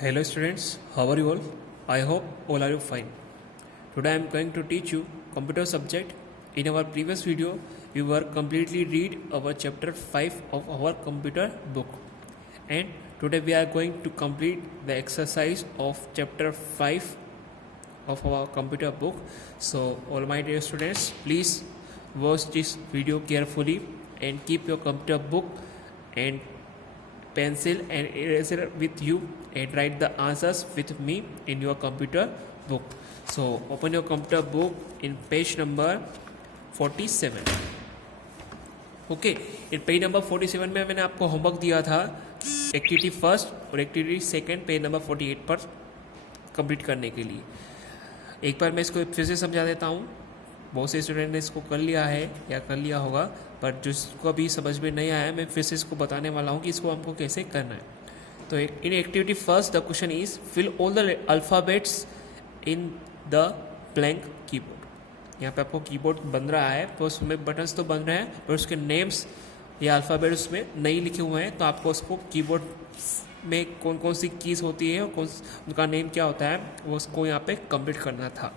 Hello students, how are you all? I hope all are you fine. Today I am going to teach you computer subject. In our previous video, we were completely read our chapter 5 of our computer book. And today we are going to complete the exercise of chapter 5 of our computer book. So all my dear students, please watch this video carefully and keep your computer book and pencil and eraser with you and write the answers with me in your computer book. So open your computer book in page number 47. Okay, in page number 47 में मैंने आपको homework दिया था activity first और activity second page number 48 पर complete करने के लिए। एक बार मैं इसको फिर से समझा देता हूँ। बहुत से स्टूडेंट ने इसको कर लिया है या कर लिया होगा, पर जिसको अभी समझ में नहीं आया मैं फिर से इसको बताने वाला हूँ कि इसको हमको कैसे करना है। तो in activity first the question is fill all the alphabets in the blank keyboard. यहाँ पे आपको कीबोर्ड बन रहा है तो उसमें बटन्स तो बन रहे हैं पर उसके नेम्स या अल्फ़ाबेट उसमें नहीं लिखे हुए हैं, तो आपको उसको कीबोर्ड में कौन कौन सी कीज़ होती है और उनका नेम क्या होता है वो उसको यहाँ पे कंप्लीट करना था।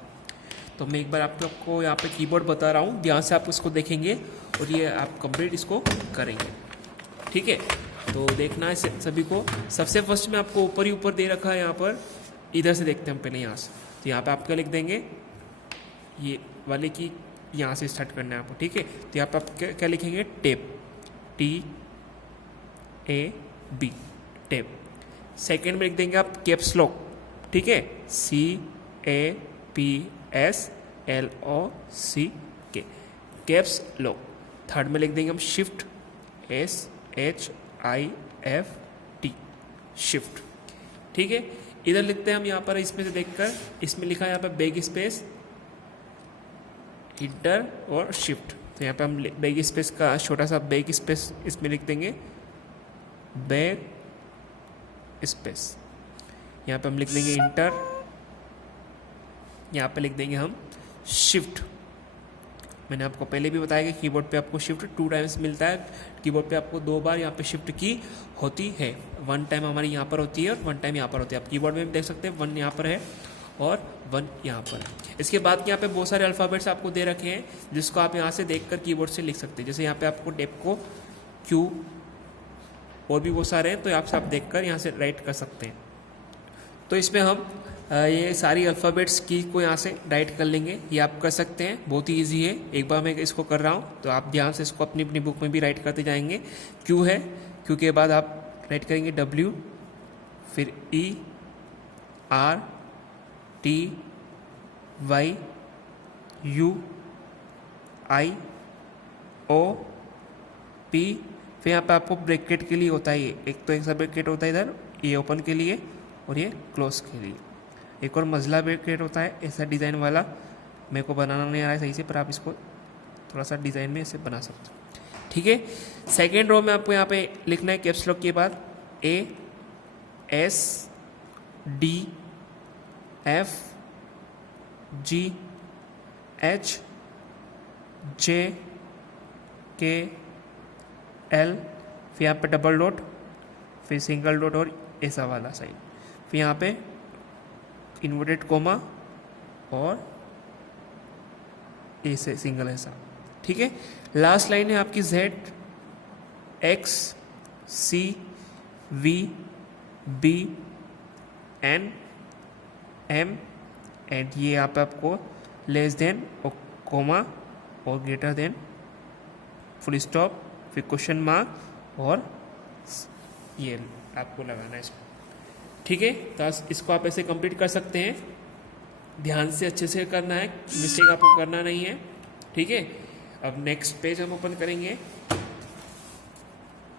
तो मैं एक बार आपको यहाँ पे कीबोर्ड बता रहा हूँ, ध्यान से आप उसको देखेंगे और ये आप कंप्लीट इसको करेंगे। ठीक है, तो देखना है सभी को। सबसे फर्स्ट में आपको ऊपर ही ऊपर दे रखा है, यहाँ पर इधर से देखते हैं हम पहले यहाँ से। तो यहाँ पे आप क्या लिख देंगे, ये वाले की यहाँ से स्टार्ट करना है आपको। ठीक है, तो यहाँ पे आप क्या लिखेंगे, टेप, TAB, टेप। सेकेंड में लिख देंगे आप कैप्स लॉक। ठीक है, CAPSLOCK, कैप्स लॉक। थर्ड में लिख देंगे हम शिफ्ट, SHIFT, शिफ्ट। ठीक है, इधर लिखते हैं हम यहाँ पर इसमें से देखकर, इसमें लिखा है यहाँ पर बैक स्पेस, इंटर और शिफ्ट। तो यहाँ पे हम बैक स्पेस का छोटा सा बैक स्पेस इसमें लिख देंगे, बैक स्पेस। यहाँ पे हम लिख देंगे इंटर, यहाँ पे लिख देंगे हम शिफ्ट। मैंने आपको पहले भी बताया कि कीबोर्ड पे आपको शिफ्ट 2 टाइम्स मिलता है। कीबोर्ड पे आपको 2 बार यहाँ पे शिफ्ट की होती है। 1 टाइम हमारी यहाँ पर होती है और 1 टाइम यहाँ पर होती है। आप कीबोर्ड में भी देख सकते हैं 1 यहाँ पर है और 1 यहाँ पर है। इसके बाद यहाँ पे बहुत सारे अल्फ़ाबेट्स आपको दे रखे हैं जिसको आप यहाँ से देखकर कीबोर्ड से लिख सकते हैं। जैसे यहाँ पे आपको टेप को Q और भी बहुत सारे हैं, तो आप देखकर यहाँ से राइट कर सकते हैं। तो इसमें हम ये सारी अल्फ़ाबेट्स की को यहाँ से राइट कर लेंगे। ये आप कर सकते हैं, बहुत ही ईजी है। एक बार मैं इसको कर रहा हूँ तो आप ध्यान से इसको अपनी अपनी बुक में भी राइट करते जाएंगे। Q है, Q के बाद आप राइट करेंगे W, फिर E, R, T, Y, U, I, O, P। फिर यहाँ पे आपको ब्रैकेट के लिए होता है ये, एक तो एक सा ब्रैकेट होता है इधर, ये ओपन के लिए और ये क्लोज के लिए। एक और मजला ब्रैकेट होता है ऐसा डिज़ाइन वाला, मेरे को बनाना नहीं आ रहा है सही से, पर आप इसको थोड़ा सा डिज़ाइन में ऐसे बना सकते हो। ठीक है, सेकेंड रो में आपको यहाँ पे लिखना है कैप्स लॉक के बाद A, S, D, F, G, H, J, K, L, फिर यहाँ पे डबल डॉट, फिर सिंगल डॉट और ऐसा वाला साइन, फिर यहाँ पे इन्वर्टेड कोमा और ऐसे सिंगल ऐसा। ठीक है, लास्ट लाइन है आपकी Z, X, C, V, B, N, M and ये यहाँ पे आपको लेस देन और कोमा और ग्रेटर देन, फुल स्टॉप, फिर क्वेश्चन मार्क और ये आपको लगाना है इसको। ठीक है, तो इसको आप ऐसे कंप्लीट कर सकते हैं। ध्यान से अच्छे से करना है, मिस्टेक आपको करना नहीं है। ठीक है, अब नेक्स्ट पेज हम ओपन करेंगे,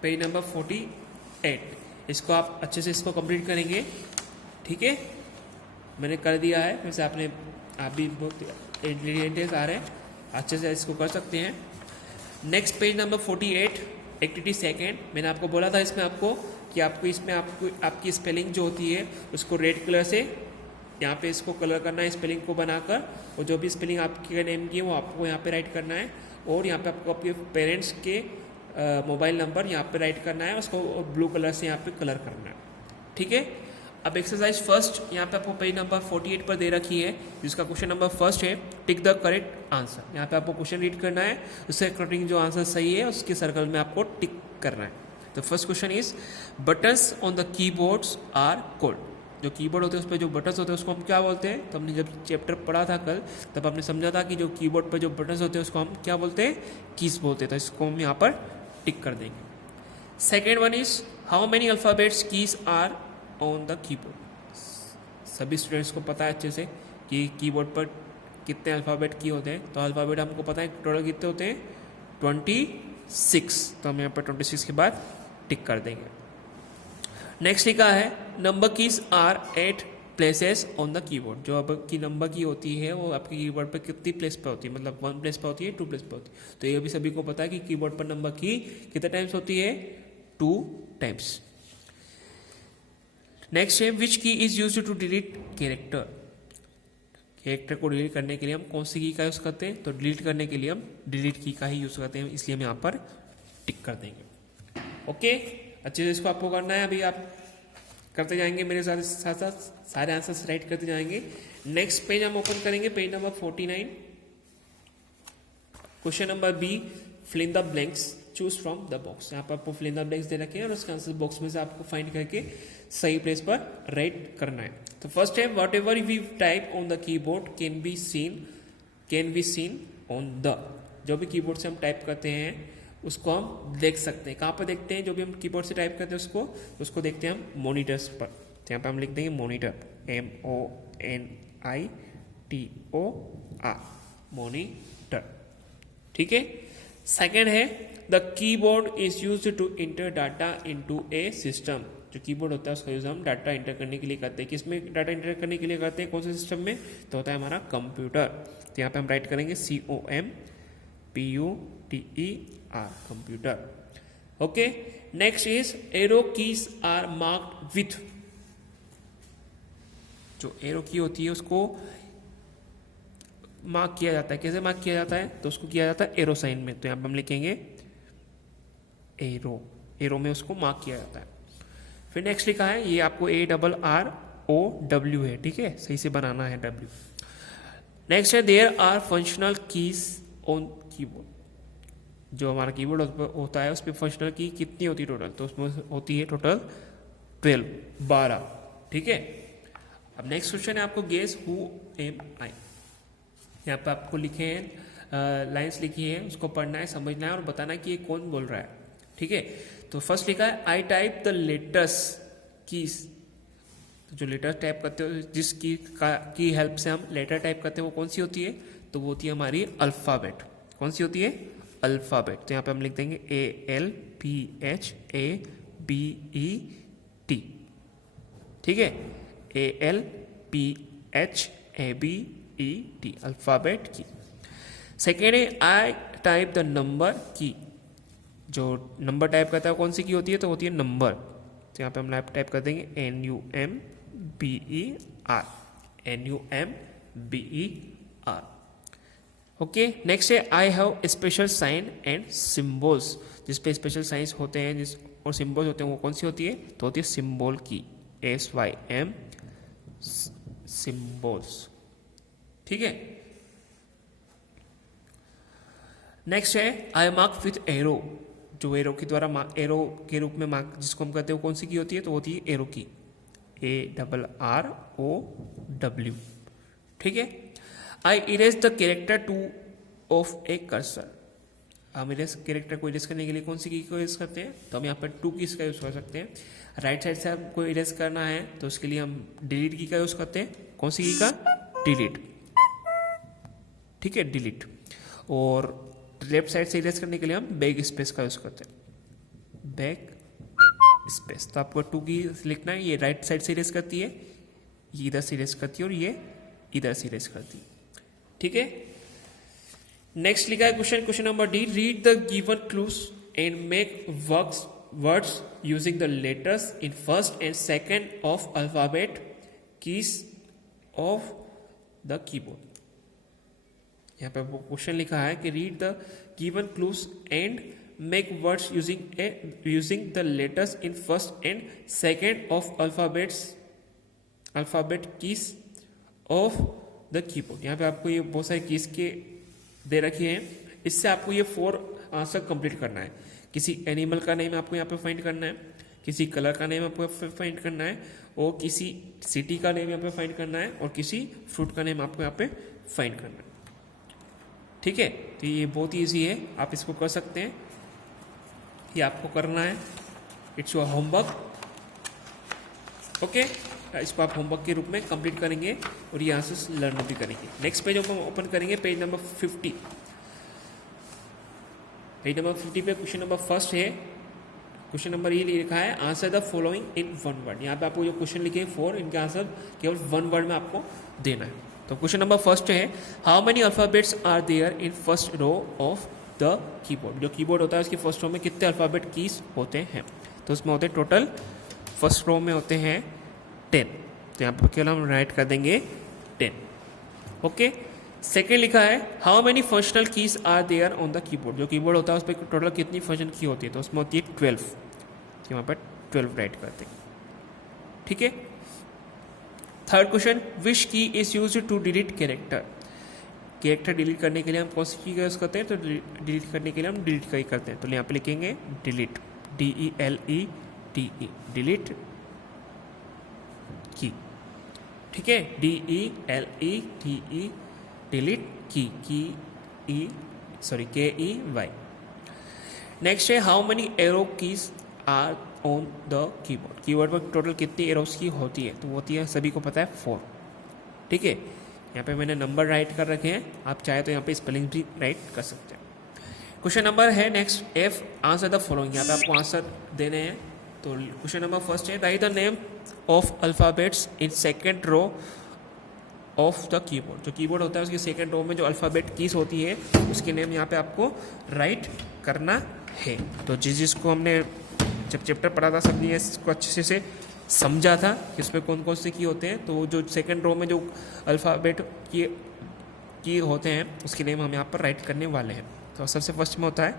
पेज नंबर 48। इसको आप अच्छे से इसको कंप्लीट करेंगे। ठीक है, मैंने कर दिया है, वैसे आप भी बहुत इंटेलिजेंट आ रहे हैं, अच्छे से इसको कर सकते हैं। Next page number 48 activity second. मैंने आपको बोला था इसमें आपको कि इसमें आपकी स्पेलिंग जो होती है उसको रेड कलर से यहाँ पे इसको कलर करना है, स्पेलिंग को बनाकर, और जो भी स्पेलिंग आपके नेम की है वो आपको यहाँ पे राइट करना है। और यहाँ पे आपको आपके पेरेंट्स के मोबाइल नंबर यहाँ पे राइट करना है, उसको ब्लू कलर से यहाँ पे कलर करना है। ठीक है, अब एक्सरसाइज फर्स्ट यहाँ पे आपको पेज नंबर 48 पर दे रखी है, जिसका क्वेश्चन नंबर फर्स्ट है टिक द करेक्ट आंसर। यहाँ पे आपको क्वेश्चन रीड करना है, उससे अकॉर्डिंग जो आंसर सही है उसके सर्कल में आपको टिक करना है। तो first question is buttons on the keyboards are called. जो कीबोर्ड होते हैं उस पर जो बटन्स होते हैं उसको हम क्या बोलते हैं? तो हमने जब चैप्टर पढ़ा था कल, तब हमने समझा था कि जो कीबोर्ड पर जो बटन्स होते हैं उसको हम क्या बोलते हैं? कीज बोलते हैं। तो इसको हम यहाँ पर टिक कर देंगे। Second one is how many alphabets keys are on the keyboard. सभी स्टूडेंट्स को पता है अच्छे से कि कीबोर्ड पर कितने अल्फ़ाबेट की होते हैं। तो अल्फ़ाबेट हमको पता है टोटल कितने होते हैं? 26। तो हम यहाँ पर 26 के बाद टिक कर देंगे। नेक्स्ट लिखा है number keys are at places on the keyboard. जो अब की नंबर की होती है वो आपके कीबोर्ड पर कितनी प्लेस पर होती है? मतलब 1 प्लेस पर होती है, 2 प्लेस पर होती है। तो ये भी सभी को पता है कि कीबोर्ड पर नंबर की कितने टाइम्स होती है? 2 टाइम्स। नेक्स्ट है which key is used to delete character. Character को डिलीट करने के लिए हम कौन सी की का यूज़ करते हैं? तो डिलीट करने के लिए हम डिलीट की का ही यूज़ करते हैं, इसलिए हम यहाँ पर टिक कर देंगे। ओके, अच्छे से इसको आपको करना है। अभी आप करते जाएंगे मेरे साथ साथ सारे आंसर्स राइट करते जाएंगे। नेक्स्ट पेज हम ओपन करेंगे, page number 49। Question number B, fill in the blanks, choose from the box. यहाँ पर आपको फिल इन द ब्लैंक्स दे रखे हैं और उसके आंसर बॉक्स में से आपको फाइंड करके सही प्लेस पर राइट करना है। तो फर्स्ट है whatever we type on the keyboard can be seen on the. जो भी कीबोर्ड से हम टाइप करते हैं उसको हम देख सकते हैं। कहाँ पर देखते हैं? जो भी हम कीबोर्ड से टाइप करते हैं उसको देखते हैं हम मॉनिटर्स पर। तो यहाँ पर हम लिख देंगे मॉनिटर, MONITOR, मॉनिटर। ठीक है। सेकेंड है the keyboard is use to enter data into a system. जो कीबोर्ड होता है उसका यूज हम डाटा इंटर करने के लिए करते हैं। किसमें डाटा इंटर करने के लिए करते हैं? कौन से सिस्टम में? तो होता है हमारा कंप्यूटर। तो यहाँ पे हम राइट करेंगे COMPUTER, computer. Okay, next is arrow keys are marked with. जो एरो की होती है उसको मार्क किया जाता है। कैसे मार्क किया जाता है? तो उसको किया जाता है एरो साइन में। तो यहाँ पे हम लिखेंगे एरो में उसको मार्क किया जाता है। फिर नेक्स्ट लिखा है, ये आपको ARROW है, ठीक है, सही से बनाना है W। नेक्स्ट है there are functional keys on keyboard. जो हमारा कीबोर्ड होता है उस पर फंक्शनल की कितनी होती है टोटल? तो उसमें होती है टोटल 12। ठीक है। अब नेक्स्ट क्वेश्चन है आपको गेस हु एम आई। यहाँ पे आपको लिखे हैं लाइंस लिखी है, उसको पढ़ना है, समझना है और बताना है कि ये कौन बोल रहा है। ठीक है। तो फर्स्ट लिखा है I type the letters keys. तो जो लेटर टाइप करते हो, जिस की हेल्प से हम लेटर टाइप करते हैं वो कौन सी होती है? तो वो होती है हमारी अल्फ़ाबेट। कौन सी होती है? अल्फ़ाबेट। तो यहाँ पे हम लिख देंगे ALPHABET। ठीक है, ALPHABET, अल्फ़ाबेट की। सेकेंड है आई टाइप द नंबर की। जो नंबर टाइप करता है कौन सी की होती है? तो होती है नंबर। तो यहाँ पे हम टाइप कर देंगे NUMBER। ओके, नेक्स्ट है I have special sign and symbols. जिस पे स्पेशल साइंस होते हैं और सिम्बल्स होते हैं वो कौन सी होती है? तो होती है सिम्बल की, SYM, सिम्बल्स। ठीक है। नेक्स्ट है आई मार्क विथ एरो। जो एरो के द्वारा एरो के रूप में मार्क जिसको हम करते हैं वो कौन सी की होती है? तो होती है एरो की, ARROW। ठीक है। I erase the character two of A cursor. हम इरेज कैरेक्टर को इरेज करने के लिए कौन सी की को इरेज करते हैं? तो हम यहाँ पर 2 कीज का यूज कर सकते हैं। राइट साइड से हमको इरेज करना है तो उसके लिए हम डिलीट की का यूज करते हैं। कौन सी की का? डिलीट। ठीक है, डिलीट। और लेफ्ट साइड से इरेज करने के लिए हम बैक स्पेस का यूज करते हैं, बैक स्पेस। तो आपको 2 की लिखना है। ये राइट साइड से इरेज करती है, ये इधर से इरेज करती है और ये इधर से इरेज करती है। ठीक है। नेक्स्ट लिखा है question number D, read the given clues and make words using the letters in first and second of alphabet keys of the keyboard. यहाँ पे क्वेश्चन लिखा है कि read the given clues and make words using the letters in first and second of alphabets alphabet keys of the keyboard. यहाँ पे आपको ये बहुत सारे कीज के दे रखी हैं, इससे आपको ये 4 आंसर कंप्लीट करना है। किसी एनिमल का नेम आपको यहाँ पे फाइंड करना है, किसी कलर का नेम आपको फाइंड करना है, और किसी सिटी का नेम यहाँ पे फाइंड करना है, और किसी फ्रूट का नेम आपको यहाँ पे फाइंड करना है। ठीक है, तो ये बहुत ईजी है, आप इसको कर सकते हैं। ये आपको करना है, इट्स योर होमवर्क। ओके, इसको आप होमवर्क के रूप में कंप्लीट करेंगे और ये आंसर्स लर्न भी करेंगे। नेक्स्ट पेज हम ओपन करेंगे, पेज नंबर 50। पेज नंबर 50 पे क्वेश्चन नंबर फर्स्ट है। क्वेश्चन नंबर ये लिखा है answer the following in 1 word. यहाँ पे आपको जो क्वेश्चन लिखे हैं 4, इनके आंसर केवल 1 वर्ड में आपको देना है। तो क्वेश्चन नंबर फर्स्ट है, how many alphabets are there in first row of the keyboard. जो कीबोर्ड होता है उसकी फर्स्ट रो में कितने अल्फाबेट कीज होते हैं? तो उसमें होते हैं टोटल, फर्स्ट रो में होते हैं 10। तो यहाँ पर केवल हम राइट कर देंगे 10। ओके, सेकेंड लिखा है how many functional keys are there on the keyboard. जो कीबोर्ड होता है उस पर टोटल कितनी फंक्शन की होती है? तो उसमें होती है 12। यहाँ पर 12 राइट करते हैं। ठीक है, third question, which key is use to delete character. Character delete करने के लिए हम कौन सी की यूज करते हैं? तो डिलीट करने के लिए हम डिलीट का ही करते हैं। तो यहाँ पे लिखेंगे डिलीट, DELETE, डिलीट की। ठीक है, DELETE, delete key, KEY। Next है how many arrow keys are on the keyboard. Keyboard पर टोटल कितनी एरोस की होती है? तो होती है, सभी को पता है, 4। ठीक है, यहाँ पे मैंने नंबर राइट कर रखे हैं, आप चाहे तो यहाँ पे स्पेलिंग भी राइट कर सकते हैं। क्वेश्चन नंबर है next F, answer the following. यहाँ पे आपको आंसर देने हैं। तो क्वेश्चन नंबर फर्स्ट है, write the name of alphabets in second row of the keyboard. जो कीबोर्ड होता है उसकी सेकेंड रो में जो अल्फ़ाबेट कीज होती है उसके नेम यहाँ पे आपको राइट करना है। तो जिसको हमने जब चैप्टर पढ़ा था सबने इसको अच्छे से समझा था कि उसमें कौन कौन से की होते हैं। तो जो सेकेंड रो में जो अल्फ़ाबेट की होते हैं उसके नेम हम यहाँ पर राइट करने वाले हैं। तो सबसे फर्स्ट में होता है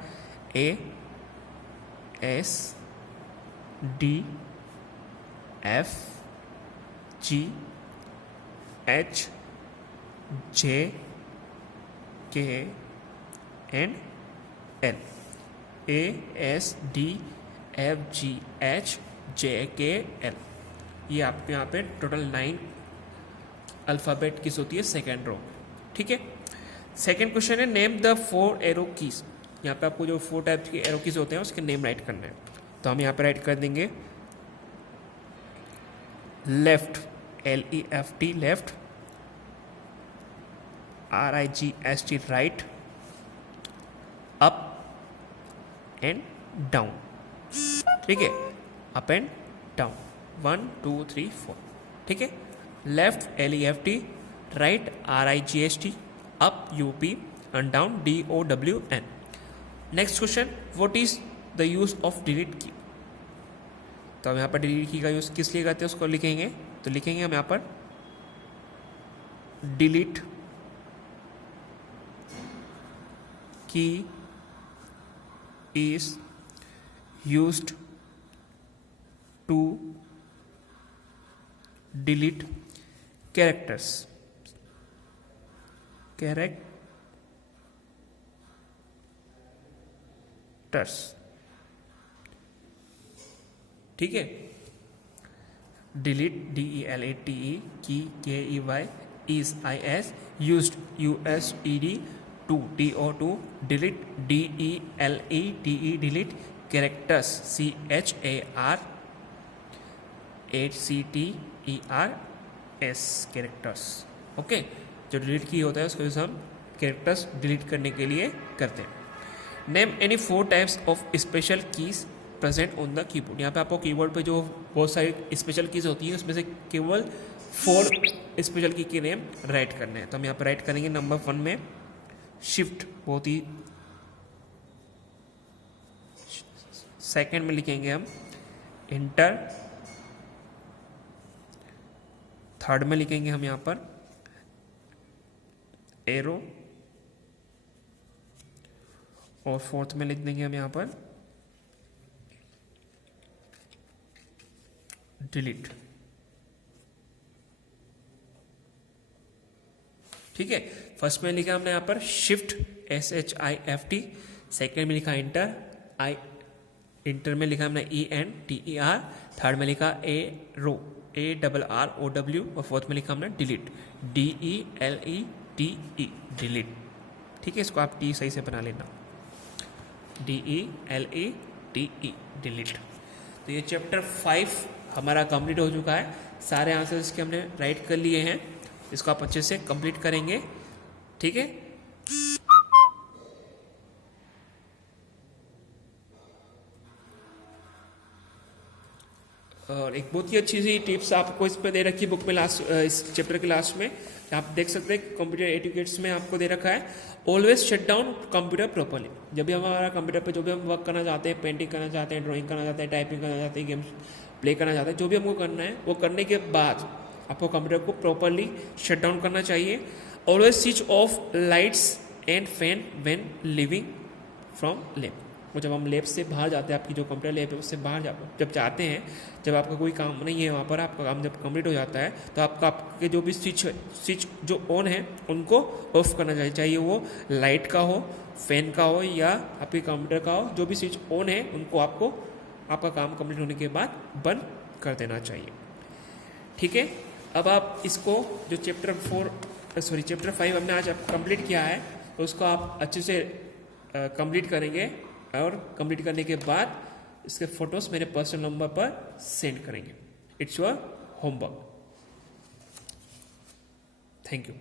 ASDFGHJKNL, ASDFGHJKL। ये आपके यहाँ पे टोटल 9 अल्फ़ाबेट किस होती है सेकेंड रो। ठीक है, सेकेंड क्वेश्चन है नेम द 4 एरो कीज। यहाँ पे आपको जो 4 टाइप्स के एरो कीज होते हैं उसके नेम राइट करना है। तो हम यहाँ पे राइट कर देंगे left, LEFT, left, RIGST, right, up and down. ठीक है, अप एंड डाउन, 1 2 3 4। ठीक है, left LEFT, right RIGST, up UP and down DOWN। Next question, what is the use of delete की। तो हम यहाँ पर डिलीट की का यूज किस लिए करते हैं उसको लिखेंगे। तो लिखेंगे हम यहाँ पर delete key is used to delete characters, ठीक है, delete DELETE, key KEY, is IS, used USED, to DO2, delete DELETE, delete characters CHARACTERS, characters. Okay, जो डिलीट की होता है उसको यूज हम कैरेक्टर्स डिलीट करने के लिए करते हैं। Name any 4 types of special keys present on the keyboard. यहाँ पे आपको कीबोर्ड पे जो बहुत सारी स्पेशल कीज होती है उसमें से केवल 4 स्पेशल की के नेम राइट करने हैं। तो हम यहाँ पे राइट करेंगे नंबर 1 में शिफ्ट, बहुत ही सेकेंड में लिखेंगे हम इंटर, थर्ड में लिखेंगे हम यहाँ पर एरो, और फोर्थ में लिख देंगे हम यहाँ पर डिलीट। ठीक है, फर्स्ट में लिखा हमने यहाँ पर शिफ्ट SHIFT, सेकेंड में लिखा इंटर इंटर में लिखा हमने ENTER, थर्ड में लिखा ARROW और फोर्थ में लिखा हमने डिलीट DELETE डिलीट। ठीक है, इसको आप टी सही से बना लेना, DELETE डिलीट। तो ये चैप्टर 5 हमारा कंप्लीट हो चुका है, सारे आंसर्स के हमने राइट कर लिए हैं, इसको आप अच्छे से कंप्लीट करेंगे। ठीक है, और एक बहुत ही अच्छी सी टिप्स आपको इस पे दे रखी बुक में लास्ट, इस चैप्टर के लास्ट में आप देख सकते हैं, कंप्यूटर एटिकेट्स में आपको दे रखा है always shut down computer properly. जब भी हमारा कंप्यूटर पे जो भी हम वर्क करना चाहते हैं, पेंटिंग करना चाहते हैं, ड्राइंग करना चाहते हैं, टाइपिंग करना चाहते हैं, गेम्स प्ले करना चाहते हैं, जो भी हमको करना है वो करने के बाद आपको कंप्यूटर को प्रॉपर्ली शट डाउन करना चाहिए। Always switch off lights and fan when living from lab. वो जब हम लैब से बाहर जाते हैं, आपकी जो कंप्यूटर लैब है उससे बाहर जब जाते हैं, जब आपका कोई काम नहीं है वहाँ पर, आपका काम जब कंप्लीट हो जाता है तो आपके जो भी स्विच जो ऑन है उनको ऑफ करना चाहिए, चाहे वो लाइट का हो, फैन का हो या आपके कंप्यूटर का हो, जो भी स्विच ऑन है उनको आपको आपका काम कंप्लीट होने के बाद बंद कर देना चाहिए। ठीक है, अब आप इसको जो चैप्टर 5 हमने आज कंप्लीट किया है, तो उसको आप अच्छे से कंप्लीट करेंगे और कंप्लीट करने के बाद इसके फोटोज मेरे पर्सनल नंबर पर सेंड करेंगे। It's your homework. Thank you.